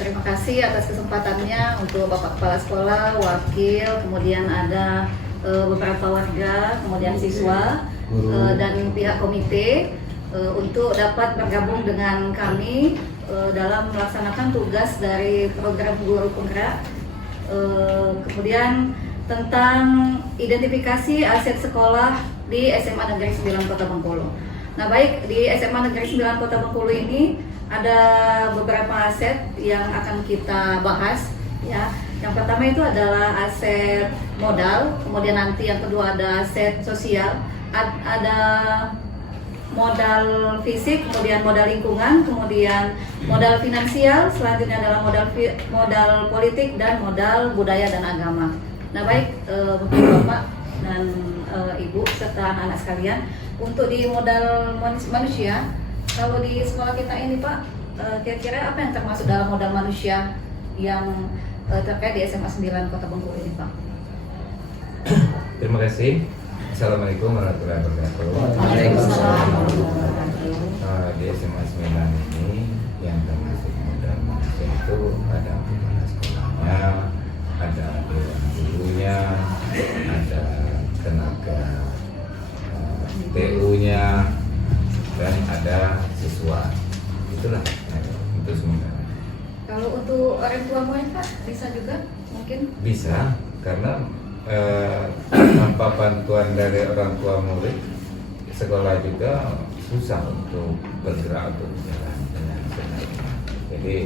Terima kasih atas kesempatannya untuk Bapak Kepala Sekolah, wakil, kemudian ada beberapa warga, kemudian siswa dan pihak komite untuk dapat bergabung dengan kami dalam melaksanakan tugas dari program Guru Penggerak. Kemudian tentang identifikasi aset sekolah di SMA Negeri 9 Kota Bengkulu. Nah, baik, di SMA Negeri 9 Kota Bengkulu ini ada beberapa aset yang akan kita bahas ya. Yang pertama itu adalah aset modal, kemudian nanti yang kedua ada aset sosial, ada modal fisik, kemudian modal lingkungan, kemudian modal finansial, selanjutnya adalah modal politik dan modal budaya dan agama. Nah, baik, mungkin Bapak dan Ibu serta anak-anak sekalian, untuk di modal manusia, kalau di sekolah kita ini Pak, kira-kira apa yang termasuk dalam modal manusia yang terkait di SMA 9 Kota Bengkulu ini Pak? Terima kasih. Assalamualaikum warahmatullahi wabarakatuh. Waalaikumsalam. Di SMA 9 ini yang termasuk modal manusia itu ada kepala sekolahnya, ada dewan gurunya, ada tenaga TU-nya, dan ada siswa. Itulah itu sementara. Kalau untuk orang tua murid Pak, bisa juga mungkin? Bisa, karena tanpa bantuan dari orang tua murid, sekolah juga susah untuk bergerak untuk berjalan dengan sebaiknya. Jadi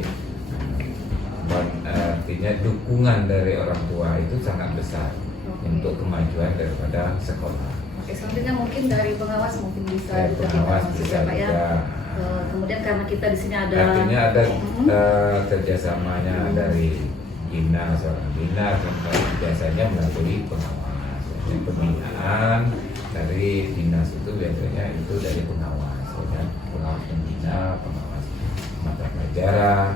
artinya dukungan dari orang tua itu sangat besar untuk kemajuan daripada sekolah. Oke, selanjutnya mungkin dari pengawas mungkin bisa juga pengawas kita bisa Pak ya. juga. Kemudian karena kita di sini ada Artinya ada kerjasamanya dari dinas, seorang dinas, dan biasanya melalui pengawas. Jadi pembinaan dari dinas itu biasanya itu dari pengawas, ya, pengawas pembina, pengawas mata pelajaran,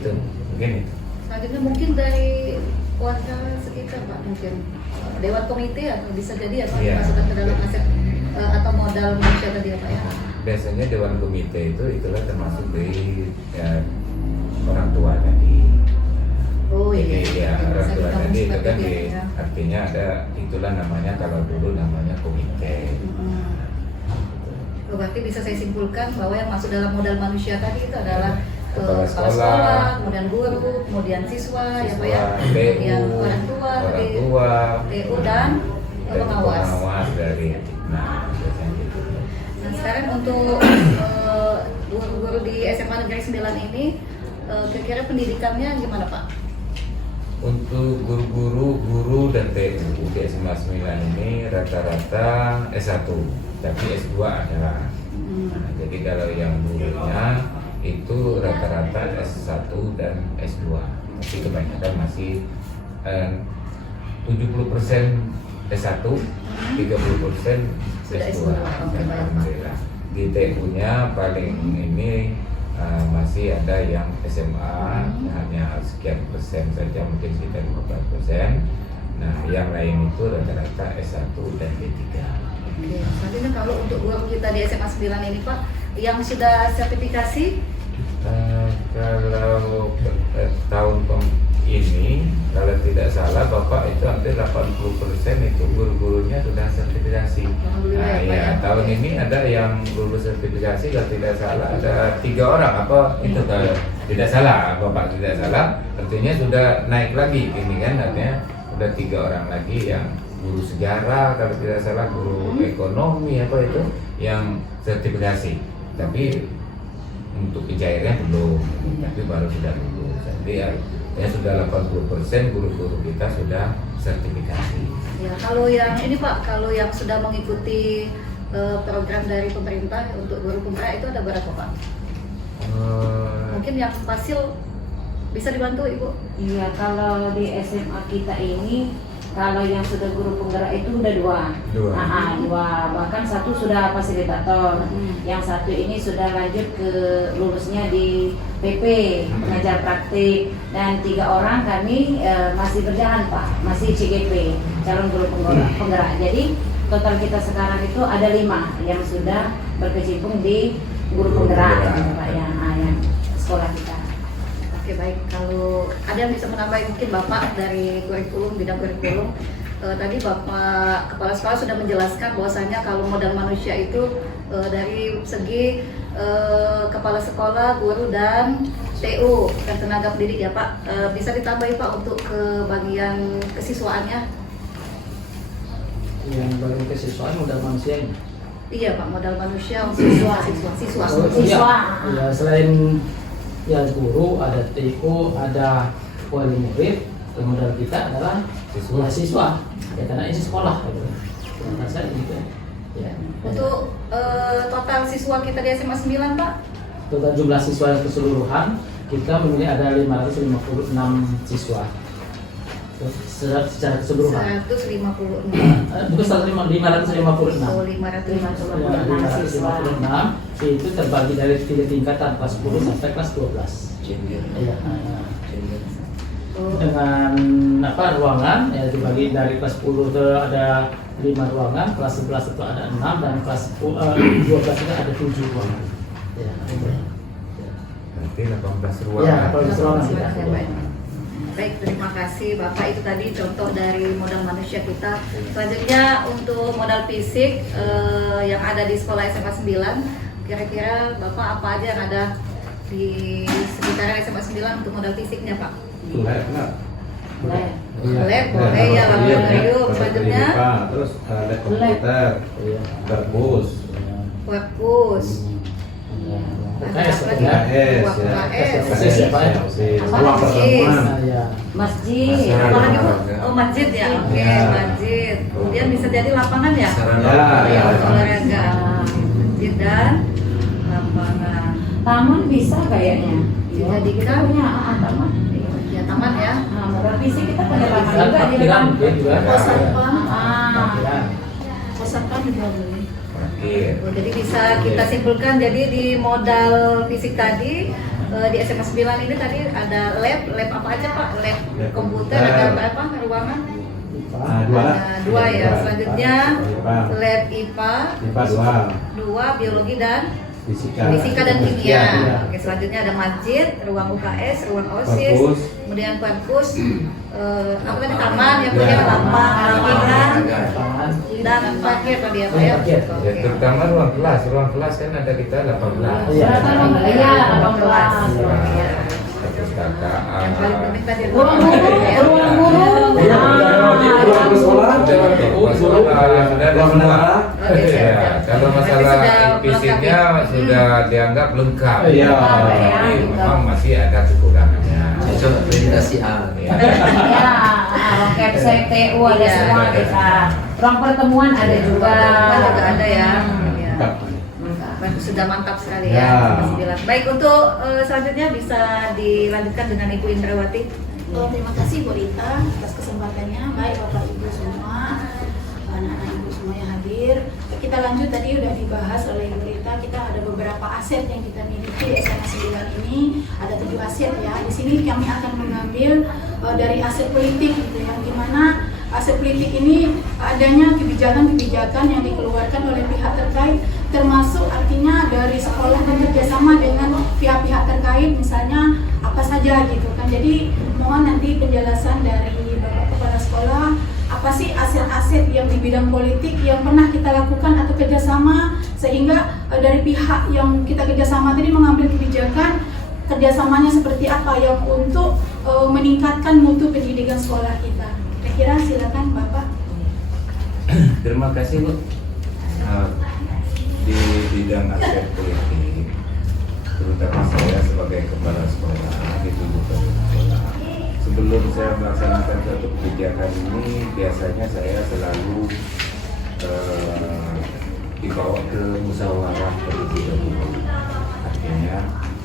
itu mungkin itu. selanjutnya mungkin dari warga sekitar Pak, mungkin dewan komite atau bisa jadi ya Pak, masukkan ke dalam aset atau modal manusia tadi ya Pak ya. Biasanya dewan komite itu itulah termasuk dari orang tua tadi. Oh iya. Jadi ya orang tua tadi itu kan ya. artinya ada itulah namanya, kalau dulu namanya komite. Berarti bisa saya simpulkan bahwa yang masuk dalam modal manusia tadi itu adalah Kepala kepala sekolah, kemudian guru, kemudian siswa ya Pak ya, kemudian orang tua, TU dan pengawas dari biasanya gitu. Nah, sekarang untuk guru-guru di SMA Negeri 9 ini kira-kira pendidikannya gimana Pak? Untuk guru dan TU di SMA 9 ini rata-rata S1, tapi S2 adalah. Nah, jadi kalau yang gurunya itu rata-rata S1 dan S2, tapi kebanyakan masih 70% S1, 30% S2. Alhamdulillah. Di TU-nya paling ini masih ada yang SMA, hanya sekian persen saja, mungkin sekitar 15%. Nah, yang lain itu rata-rata S1 dan D3. Oke, selanjutnya kalau untuk guru kita di SMA 9 ini Pak, yang sudah sertifikasi? Kalau tahun ini, kalau tidak salah Bapak, itu hampir 80% itu guru-gurunya sudah sertifikasi. Nah ya, tahun ini ada yang lulus sertifikasi, kalau tidak salah ada 3 orang apa itu, kalau tidak salah Bapak tidak salah, artinya sudah naik lagi ini kan, artinya sudah 3 orang lagi yang guru sejarah, kalau tidak salah guru ekonomi apa itu yang sertifikasi, tapi untuk pencairannya belum, tapi baru sudah lulus. Jadi ya sudah 80% guru-guru kita sudah sertifikasi. Ya, kalau yang ini Pak, kalau yang sudah mengikuti program dari pemerintah untuk guru penggerak itu ada berapa Pak? Mungkin yang fasil bisa dibantu Ibu? Iya, kalau di SMA kita ini, kalau yang sudah guru penggerak itu udah 2. 2. Bahkan 1 sudah fasilitator. Yang 1 ini sudah lanjut ke lulusnya di PP, pengajar praktik, dan 3 orang kami masih berjalan Pak, masih CGP, calon guru penggerak. Jadi total kita sekarang itu ada 5 yang sudah berkecimpung di guru penggerak gitu Pak yang sekolah kita. Oke baik, kalau ada yang bisa menambah mungkin Bapak dari kurikulum, bidang kurikulum. Tadi Bapak Kepala Sekolah sudah menjelaskan bahwasanya kalau modal manusia itu dari segi Kepala Sekolah, guru dan TU dan tenaga pendidik ya Pak. Bisa ditambahi Pak untuk ke bagian kesiswaannya? Yang bagian kesiswaan modal manusia ini. Iya Pak, modal manusia untuk siswa. Ya, selain ya guru, ada TU, ada wali murid, modal kita adalah siswa. Ya karena ini sekolah gitu. Rasa gitu. Ya. Untuk total siswa kita di SMA 9 Pak? Total jumlah siswa yang keseluruhan kita memilih ada 556 siswa. Secara keseluruhan. 156. Bukan 556. Oh, 556 siswa. Itu terbagi dari 3 tingkatan kelas 10 sampai kelas 12. Iya. Dengan ruangan ya dibagi dari kelas 10 itu ada 5 ruangan, kelas 11 itu ada 6 dan kelas 12 itu ada 7 ruangan. Ya. Berarti 18 ruangan. Ya, 18 ruangan. Baik, terima kasih Bapak. Itu tadi contoh dari modal manusia kita. Selanjutnya untuk modal fisik yang ada di sekolah SMA 9, kira-kira Bapak apa aja yang ada di sekitar SMA 9 untuk modal fisiknya Pak? Lab. Lab boleh ya, laboratorium. Selanjutnya terus lab komputer, perpus, fokus. UKS, ruang pertemuan, Masjid. Apalagi Bu? Oh masjid ya, oke masjid. Kemudian bisa jadi lapangan ya? ya, Olahraga, masjid dan lapangan. Taman bisa kayaknya. Dijadikan taman. ya taman ya. Nah, modal fisik kita pada taman juga di Parkiran depan. juga. Posatpam juga boleh. Iya. Jadi bisa kita simpulkan, jadi di modal fisik tadi di SMA 9 ini tadi ada lab apa aja Pak? Lab komputer, ada berapa ruangan? Ada dua ya. Selanjutnya lab IPA, IPA 2 biologi dan fisika dan kimia. Iya. Oke, selanjutnya ada masjid, ruang UKS, ruang OSIS, Perpus. kemudian perpus, apa tadi taman, yang kemudian lapangan dan parkir tadi ya Pak ya. Parkir. Ya, Oke. terutama ruang kelas kan ada kita 18. Iya. Iya, 18. Iya. Perpustakaan. Yang paling penting tadi Ruang guru. Kalau masalah fisiknya sudah dianggap lengkap. Iya. Tapi memang masih ada kekurangannya. Cocok akreditasi A. Ya. Ya, roket TU ada Iya. semua kita. Ruang pertemuan ada juga. Pertemuan juga ada ya. Ya. Mantap. Sudah mantap sekali Ya. ya. Mas Bilar. Baik, untuk selanjutnya bisa dilanjutkan dengan Ibu Indrawati. Terima kasih Bu Rita atas kesempatannya. Baik Bapak Ibu semua, anak-anak Ibu semua yang hadir. Kita lanjut, tadi udah dibahas oleh Bu Rita. Kita ada beberapa aset yang kita miliki di SMA 9 ini. Ada 7 aset ya. Di sini kami akan mengambil dari aset politik gitu ya. Gimana aset politik ini adanya kebijakan-kebijakan yang dikeluarkan oleh pihak terkait, termasuk artinya dari sekolah bekerjasama dengan pihak-pihak terkait, misalnya apa saja gitu kan. Jadi mohon nanti penjelasan dari Bapak Kepala Sekolah, apa sih aset-aset yang di bidang politik yang pernah kita lakukan atau kerjasama, sehingga dari pihak yang kita kerjasama tadi mengambil kebijakan kerjasamanya seperti apa yang untuk meningkatkan mutu pendidikan sekolah kita. Kira-kira silakan Bapak. Terima kasih Bu. Di bidang aspek politik, terutama saya sebagai kepala sekolah di tubuh sekolah, sebelum saya melaksanakan suatu kebijakan ini, biasanya saya selalu dibawa ke musyawarah terlebih dahulu. Artinya,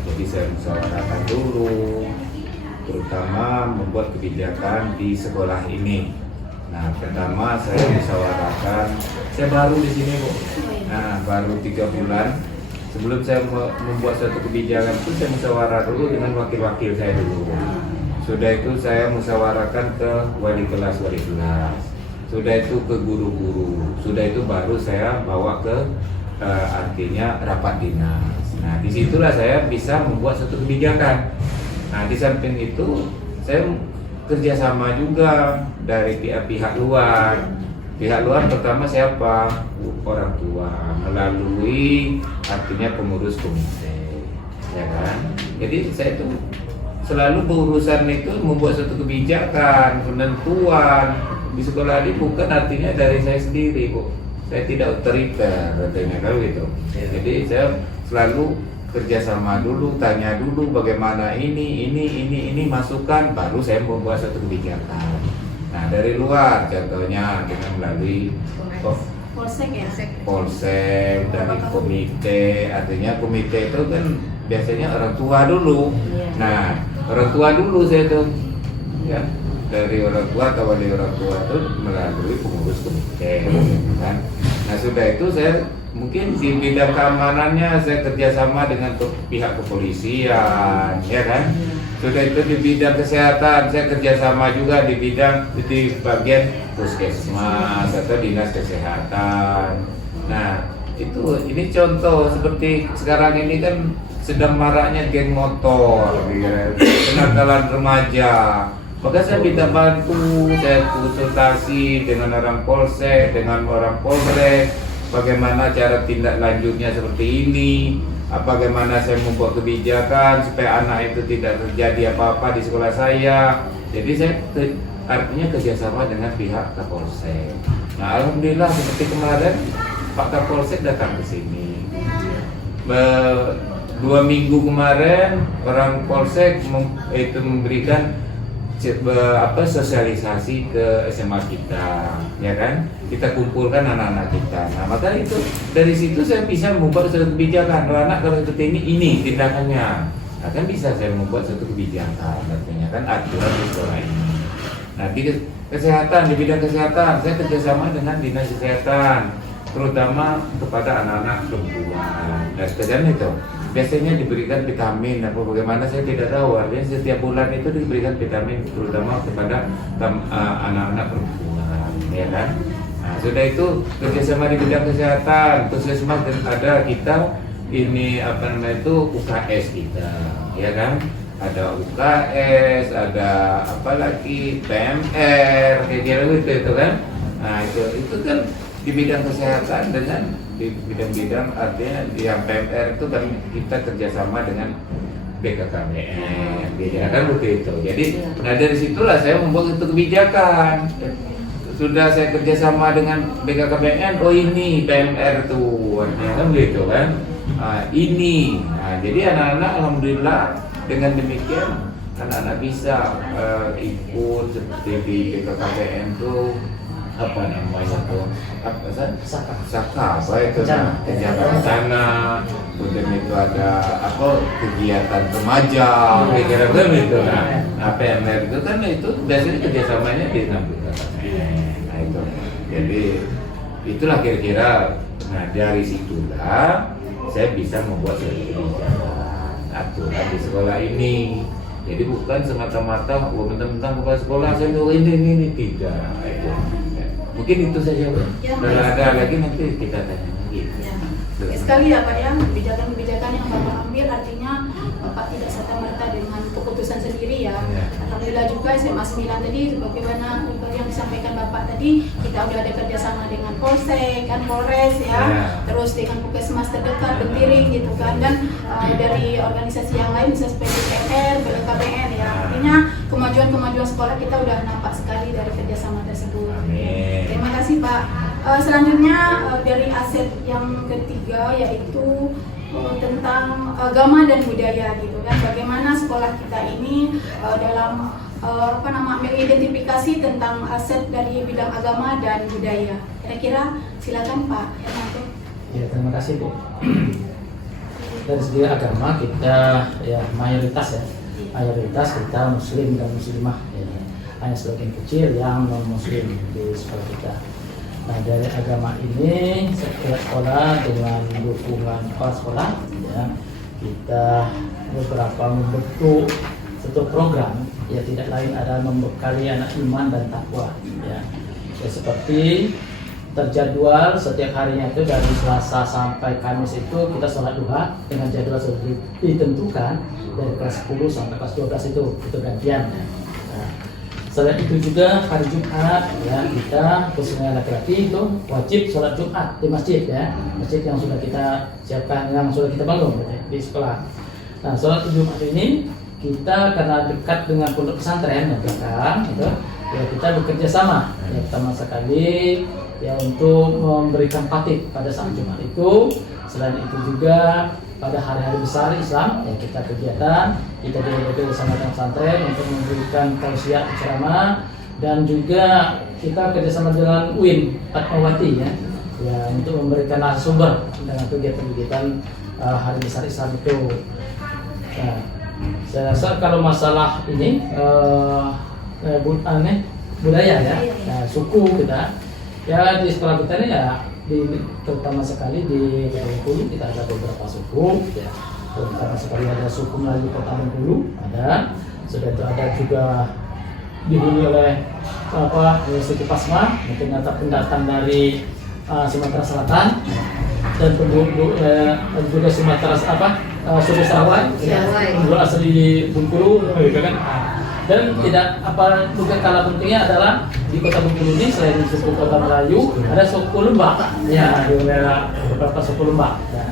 jadi saya musyawarahkan dulu, terutama membuat kebijakan di sekolah ini. Nah, pertama saya musyawarahkan, saya baru di sini Bu. Nah, baru 3 bulan. Sebelum saya membuat suatu kebijakan itu saya musyawarah dulu dengan wakil-wakil saya dulu. Sudah itu saya musyawarahkan ke wali kelas. Sudah itu ke guru-guru. Sudah itu baru saya bawa ke artinya rapat dinas. Nah, disitulah saya bisa membuat satu kebijakan. Nah, di samping itu saya kerjasama juga dari pihak-pihak luar. Pihak luar pertama siapa? Orang tua melalui artinya pengurus komite, ya kan? Jadi saya itu selalu berurusan itu membuat satu kebijakan, penentuan di sekolah ini bukan artinya dari saya sendiri, Bu. Saya tidak otoriter, artinya kalau gitu. Jadi saya selalu kerjasama dulu, tanya dulu bagaimana ini masukan, baru saya membuat satu kebijakan. Nah, dari luar contohnya dengan melalui Polsek ya. polsek dari komite, artinya komite itu kan biasanya orang tua dulu. Nah, orang tua dulu saya tuh, ya dari orang tua atau wali orang tua itu melalui pengurus komite, kan. Nah, sudah itu saya mungkin di bidang keamanannya saya kerjasama dengan pihak kepolisian, ya kan. Sudah itu di bidang kesehatan saya kerjasama juga di bagian puskesmas atau dinas kesehatan. Nah, ini contoh seperti sekarang ini kan sedang maraknya geng motor, kenakalan remaja. Maka saya minta bantu, saya konsultasi dengan orang polsek, dengan orang polres, bagaimana cara tindak lanjutnya seperti ini. Bagaimana saya membuat kebijakan supaya anak itu tidak terjadi apa-apa di sekolah saya. Jadi saya artinya kerjasama dengan pihak Kapolsek. Nah, alhamdulillah seperti kemarin Pak Kapolsek datang ke sini. 2 minggu kemarin orang Polsek itu memberikan sosialisasi ke SMA kita, ya kan? Kita kumpulkan anak-anak kita. Nah, maka itu dari situ saya bisa membuat satu kebijakan. Kalau anak kalau seperti ini tindakannya. Nah, kan bisa saya membuat satu kebijakan, artinya kan aturan di sekolah ini. Nah, di kesehatan, di bidang kesehatan saya kerjasama dengan dinas kesehatan, terutama kepada anak-anak perempuan. Dan sekarang itu biasanya diberikan vitamin atau bagaimana saya tidak tahu, artinya setiap bulan itu diberikan vitamin terutama kepada anak-anak perempuan, ya kan. Nah, sudah itu kerjasama di bidang kesehatan, puskesmas dan ada kita ini UKS kita, ya kan. Ada UKS, ada apalagi PMR, kira-kira gitu kan. Nah, itu kan di bidang kesehatan dengan di bidang-bidang artinya yang PMR itu kan kita kerjasama dengan BKKBN, ya kan begitu. Jadi, nah dari situlah saya membuat itu kebijakan. Sudah saya kerjasama dengan BKKBN, oh ini PMR tuh, artinya kan begitu kan. Nah, jadi anak-anak alhamdulillah dengan demikian anak-anak bisa ikut seperti di BKKBN tuh apa namanya tuh saka apa itu rencana, kemudian itu ada kegiatan remaja, kira-kira gitu. Nah, PMR itu kan itu biasanya kerjasamanya di BKKBN. Nah itu, jadi itulah kira-kira. Nah, dari situlah saya bisa membuat suatu kebijakan aturan di sekolah ini. Jadi bukan semata-mata mentang-mentang kepala sekolah saya ini tidak. Itu. Mungkin itu saja, Bu. Ya, kalau ada lagi nanti kita tanya lagi. Ya. Sekali ya Pak ya, kebijakan-kebijakan yang Bapak ambil artinya Bapak tidak serta-merta dengan keputusan sendiri ya. Alhamdulillah juga SMA 9 tadi sebagaimana yang disampaikan Bapak tadi, kita udah ada kerjasama dengan Polsek, kan Polres ya, terus dengan Puskesmas terdekat, Bentiring gitu kan, dan dari organisasi yang lain bisa seperti PR, BKKBN ya. Artinya kemajuan-kemajuan sekolah kita udah nampak sekali dari kerjasama tersebut. Amin. Terima kasih Pak. Selanjutnya dari aset yang ketiga yaitu tentang agama dan budaya gitu kan. Bagaimana sekolah kita ini dalam mengidentifikasi tentang aset dari bidang agama dan budaya. Kira-kira silakan Pak Hermanto. Ya, terima kasih Bu. Dari segi agama kita ya mayoritas kita Muslim dan Muslimah ya. Hanya sebagian kecil yang non Muslim di sekolah kita. Nah, dari agama ini setiap sekolah dengan dukungan kepala sekolah ya, kita beberapa membentuk satu program ya, tidak lain adalah membekali anak iman dan takwa ya. Ya seperti terjadwal setiap harinya itu dari Selasa sampai Kamis itu kita sholat duha dengan jadwal sudah ditentukan dari kelas 10 sampai kelas 12 itu gantian. Nah, selain itu juga hari Jumat ya kita khususnya laki-laki itu wajib sholat Jumat di masjid ya, masjid yang sudah kita siapkan, yang sudah kita bangun ya, di sekolah. Nah, sholat Jumat ini kita karena dekat dengan pondok pesantren yang belakang itu ya kita bekerja sama ya, pertama sekali ya untuk memberikan khatib pada saat Jumat itu. Selain itu juga pada hari-hari besar Islam ya kita kegiatan kita bersama dengan pesantren untuk memberikan tausiah ceramah, dan juga kita kerjasama dengan UIN Fatmawati ya untuk memberikan narasumber dengan kegiatan-kegiatan hari besar Islam itu. Nah, saya rasa kalau masalah ini budaya ya, suku kita ya di sekolah kita ini ya terutama sekali di Bengkulu kita ada beberapa suku ya. Terutama sekali ada suku Melayu Kota Bengkulu ada, sudah itu ada juga dihuni oleh suku Pasma, mungkin ada pendatang dari Sumatera Selatan dan penduduk juga Sumatera suku Sarawak dulu asli Bengkulu gitu kan. Dan tidak juga kalah pentingnya adalah di Kota Bengkulu ini selain suku Kota Melayu ada suku Lembak ya, di wilayah beberapa suku Lembak ya.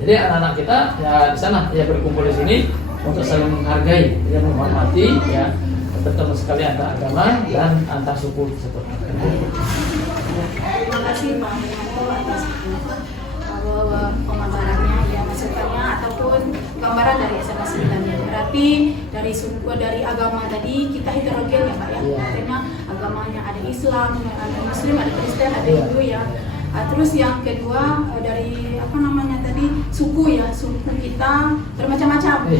Jadi anak-anak kita ya di sana ya berkumpul di sini untuk saling menghargai dan menghormati ya, bertemu sekali antar agama dan antar suku tersebut. Terima kasih Pak Menko atas pemaparannya ya, masukannya ataupun gambaran dari SMA 9 ya. Berarti dari suku dari agama tadi kita heterogen ya Pak ya. Karena agamanya ada Islam, ada Muslim, ada Kristen, ada Hindu ya. Terus yang kedua dari suku ya, suku kita bermacam-macam.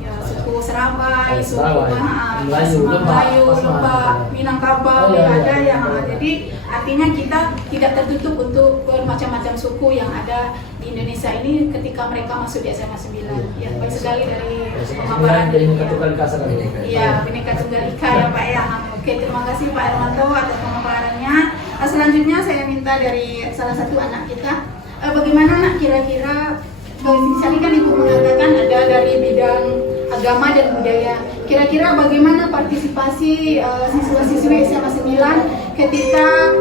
Ya, suku Serabai, suku Melayu, Lembak, Minangkabau ada yang jadi artinya kita tidak tertutup untuk bermacam-macam suku yang ada di Indonesia ini ketika mereka masuk di SMA 9. Ya, baik sekali dari pemaparan ini. Iya, Bhinneka Tunggal Ika ya Pak ya. Oke, terima kasih Pak Hermanto atas pemaparannya. Selanjutnya saya minta dari salah satu anak kita, bagaimana nak kira-kira tadi kan Ibu mengatakan ada dari bidang agama dan budaya. Kira-kira bagaimana partisipasi siswa-siswi SMA 9 ketika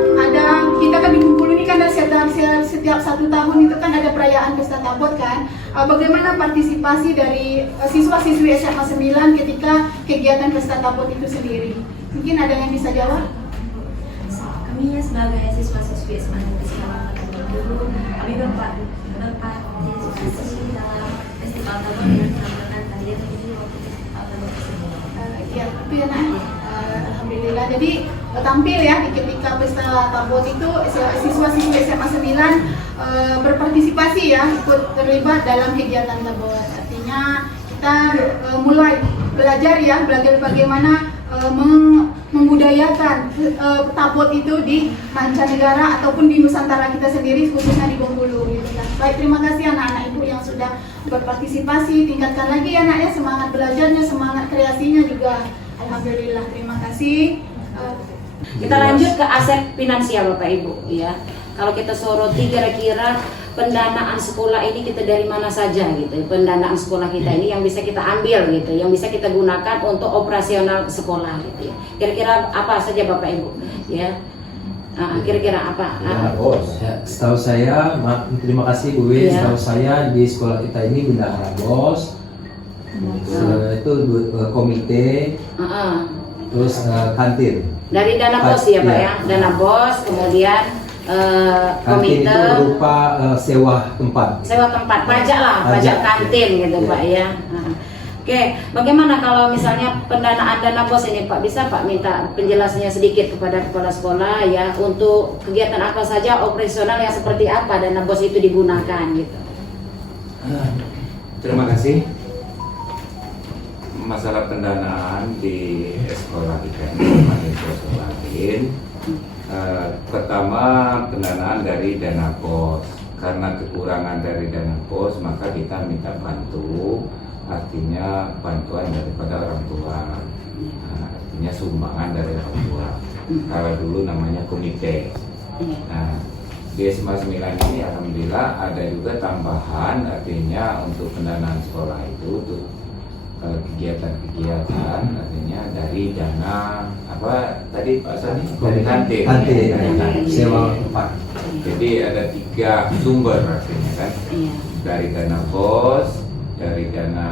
kita kan di Bengkulu ini kan setiap 1 tahun itu kan ada perayaan Pesta Tabot kan. Bagaimana partisipasi dari siswa-siswi SMA 9 ketika kegiatan Pesta Tabot itu sendiri? Mungkin ada yang bisa jawab? Kami ya sebagai siswa-siswi SMA Negeri 9 Bengkulu, kami berpartisipasi dalam Festival Tabot dengan penampilan tarian ini waktu Festival Tabot tersebut. Ya, itu ya Nak. Alhamdulillah. Jadi tampil ya ketika Pesta Tabot itu siswa-siswi SMA 9 berpartisipasi ya, ikut terlibat dalam kegiatan Tabot. Artinya kita mulai belajar bagaimana membudayakan Tabot itu di mancanegara ataupun di Nusantara kita sendiri, khususnya di Bengkulu gitu kan. Baik, terima kasih anak-anak Ibu yang sudah berpartisipasi. Tingkatkan lagi ya Nak ya, semangat belajarnya, semangat kreasinya juga. Alhamdulillah, terima kasih. Kita lanjut ke aset finansial Bapak Ibu ya. Kalau kita soroti kira-kira pendanaan sekolah ini kita dari mana saja gitu. Pendanaan sekolah kita ini yang bisa kita ambil gitu, yang bisa kita gunakan untuk operasional sekolah gitu ya. Kira-kira apa saja Bapak Ibu ya? Kira-kira apa? Ya, setahu saya, terima kasih Bu Win. Setahu saya di sekolah kita ini bendahara BOS, itu komite, terus kantin. Dari dana BOS ya Pak ya, dana BOS, kemudian kantin komite itu berupa sewa tempat, pajak lah, pajak kantin gitu Pak ya. Oke, bagaimana kalau misalnya pendanaan dana BOS ini Pak, bisa Pak minta penjelasannya sedikit kepada kepala sekolah ya, untuk kegiatan apa saja, operasional yang seperti apa dana BOS itu digunakan gitu. Terima kasih. Masalah pendanaan di sekolah kita ini sekolah lain. Pertama, pendanaan dari dana BOS. Karena kekurangan dari dana BOS, maka kita minta bantu, artinya bantuan daripada orang tua, artinya sumbangan dari orang tua. Kalau dulu namanya komite. Nah, di SMA 9 ini alhamdulillah ada juga tambahan, artinya untuk pendanaan sekolah itu untuk kegiatan-kegiatan, artinya dari dana apa tadi Pak Sani? Dari kantin. Sewa tempat. Jadi ada 3 sumber artinya kan, dari dana BOS, dari dana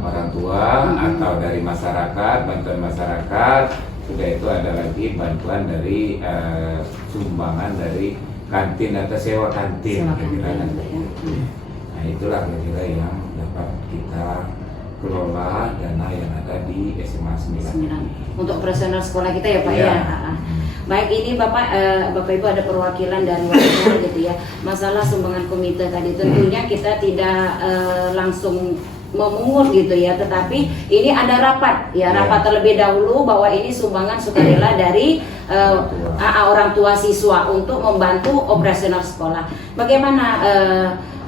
orang tua, atau dari masyarakat, bantuan masyarakat. Sudah itu ada lagi bantuan dari sumbangan dari kantin atau sewa kantin. Nah itulah kira-kira yang dapat kita kelola dana yang ada di SMA 9. Untuk operasional sekolah kita ya Pak ya. Baik, ini Bapak Ibu ada perwakilan dari wakil gitu ya. Masalah sumbangan komite tadi tentunya kita tidak langsung memungut gitu ya, tetapi ini ada rapat ya, rapat terlebih dahulu bahwa ini sumbangan sukarela dari orang tua siswa untuk membantu operasional sekolah. Bagaimana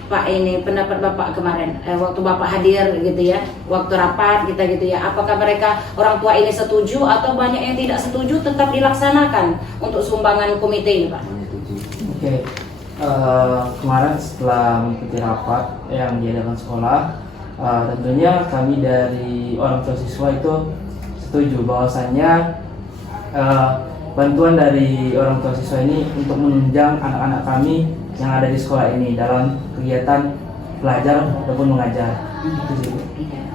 Pak ini pendapat Bapak kemarin waktu Bapak hadir gitu ya, waktu rapat kita gitu ya, apakah mereka orang tua ini setuju atau banyak yang tidak setuju tetap dilaksanakan untuk sumbangan komite ini Pak? Oke, kemarin setelah mengikuti rapat yang diadakan sekolah, tentunya kami dari orang tua siswa itu setuju bahwasannya bantuan dari orang tua siswa ini untuk menunjang anak-anak kami yang ada di sekolah ini dalam kegiatan belajar ataupun mengajar.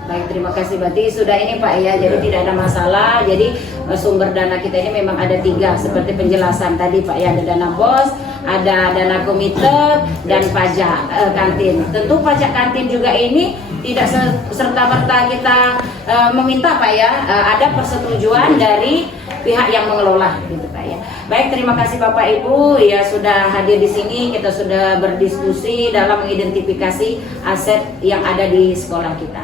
Baik, terima kasih. Berarti sudah ini Pak ya, jadi tidak ada masalah. Jadi sumber dana kita ini memang ada 3 seperti penjelasan tadi Pak ya, ada dana BOS, ada dana komite, dan pajak kantin. Tentu pajak kantin juga ini tidak serta-merta kita meminta Pak ya, ada persetujuan dari pihak yang mengelola gitu Pak ya. Baik, terima kasih Bapak Ibu ya sudah hadir di sini. Kita sudah berdiskusi dalam mengidentifikasi aset yang ada di sekolah kita.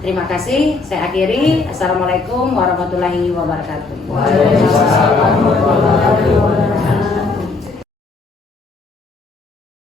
Terima kasih. Saya akhiri. Assalamualaikum warahmatullahi wabarakatuh. Waalaikumsalam.